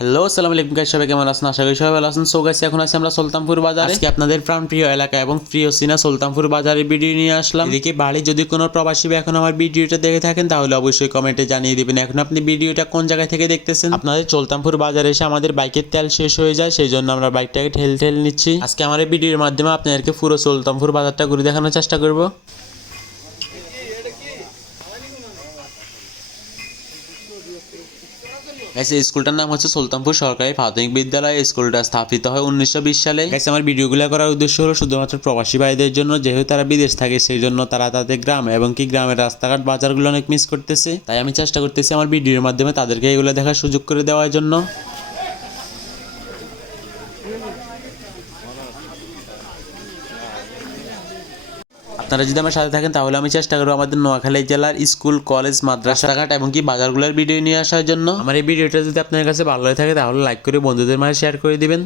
Hello আসসালামু আলাইকুম guys সবাই কেমন আছেন? আশা করি সবাই ভালো আছেন। সো গাইস এখন আছি আমরা সুলতানপুর বাজারে। আজকে আপনাদের প্রাণ প্রিয় এলাকা এবং প্রিয় সিনা সুলতানপুর বাজারের ভিডিও নিয়ে আসলাম। এদিকে বাড়ি যদি কোনো প্রবাসী ভাই এখন আমার ভিডিওটা দেখে থাকেন তাহলে অবশ্যই কমেন্টে জানিয়ে দিবেন। এখন আপনি ভিডিওটা কোন জায়গা থেকে দেখতেছেন? আপনাদের সুলতানপুর বাজারে এসে আমাদের বাইকের তেল শেষ হয়ে যায় সেই জন্য আমরা বাইকটাকে ঠেল ঠেল নিচ্ছি। আজকে আমার এই ভিডিওর মাধ্যমে আপনাদেরকে পুরো সুলতানপুর বাজারটা ঘুরে দেখানোর চেষ্টা করব। গাইস এই স্কুলটার নাম হচ্ছে সুলতানপুর সরকারি প্রাথমিক বিদ্যালয়। স্কুলটা স্থাপিত হয় উনিশশো বিশ সালে। গাইস আমার ভিডিওগুলো করার উদ্দেশ্য হলো শুধুমাত্র প্রবাসী ভাইদের জন্য, যেহেতু তারা বিদেশ থাকে, সেই জন্য তারা তাদের গ্রাম এবং কি গ্রামের রাস্তাঘাট, বাজারগুলো অনেক মিস করতেছে। তাই আমি চেষ্টা করতেছি আমার ভিডিওর মাধ্যমে তাদেরকে এগুলো দেখার সুযোগ করে দেওয়ার জন্য। আপনারা যদি আমার সাথে থাকেন তাহলে আমি চেষ্টা করব আমাদের নোয়াখালী জেলার স্কুল কলেজ মাদ্রাসা ঘাট এবং কি বাজারগুলোর ভিডিও নিয়ে আসার জন্য। আমার এই ভিডিওটা যদি আপনার কাছে ভালো লাগে থাকে তাহলে লাইক করে বন্ধুদের মাঝে শেয়ার করে দিবেন।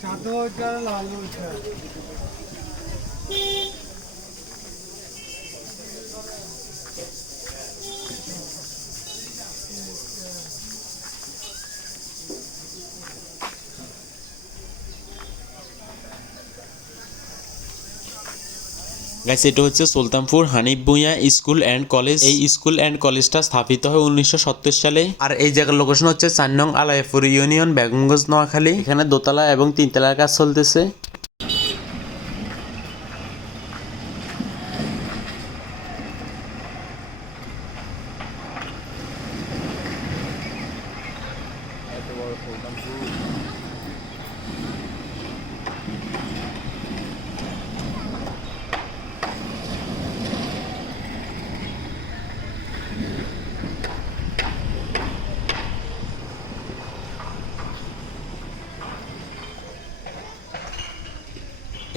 সাদা লাল গাইস এটা হচ্ছে Sultanpur Hanif Bhuiyan school and college. এই স্কুল অ্যান্ড কলেজটা স্থাপিত হয় উনিশশো সত্তর সালে। আর এই জায়গার লোকেশন হচ্ছে চার নং আলাইপুর ইউনিয়ন বেগমগঞ্জ নোয়াখালী। এখানে দোতলা এবং তিনতলার কাজ চলতেছে।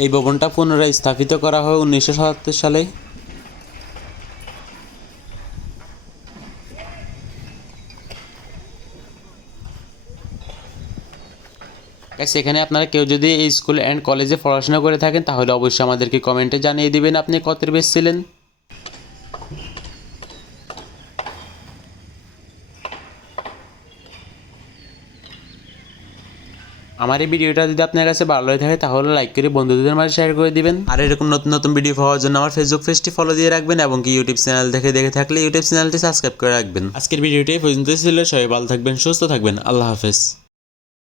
এই ভবনটা পুনরায় স্থাপিত করা হয় উনিশশো সাতাত্তর সালে। সেখানে আপনারা কেউ যদি এই স্কুল অ্যান্ড কলেজে পড়াশোনা করে থাকেন, তাহলে অবশ্যই আমাদেরকে কমেন্টে জানিয়ে দিবেন আপনি কত বেশ ছিলেন। আমার এই ভিডিওটা যদি আপনার কাছে ভালো লাগে থাকে, তাহলে লাইক করে বন্ধুদের মাঝে শেয়ার করে দিবেন। আর এরকম নতুন নতুন ভিডিও পাওয়ার জন্য আমার ফেসবুক পেজটি ফলো দিয়ে রাখবেন এবং কি ইউটিউব চ্যানেল দেখে দেখে থাকলে ইউটিউব চ্যানেলটি সাবস্ক্রাইব করে রাখবেন। আজকের ভিডিওটি পর্যন্ত ছিল। সবাই ভালো থাকবেন, সুস্থ থাকবেন। আল্লাহ হাফেজ।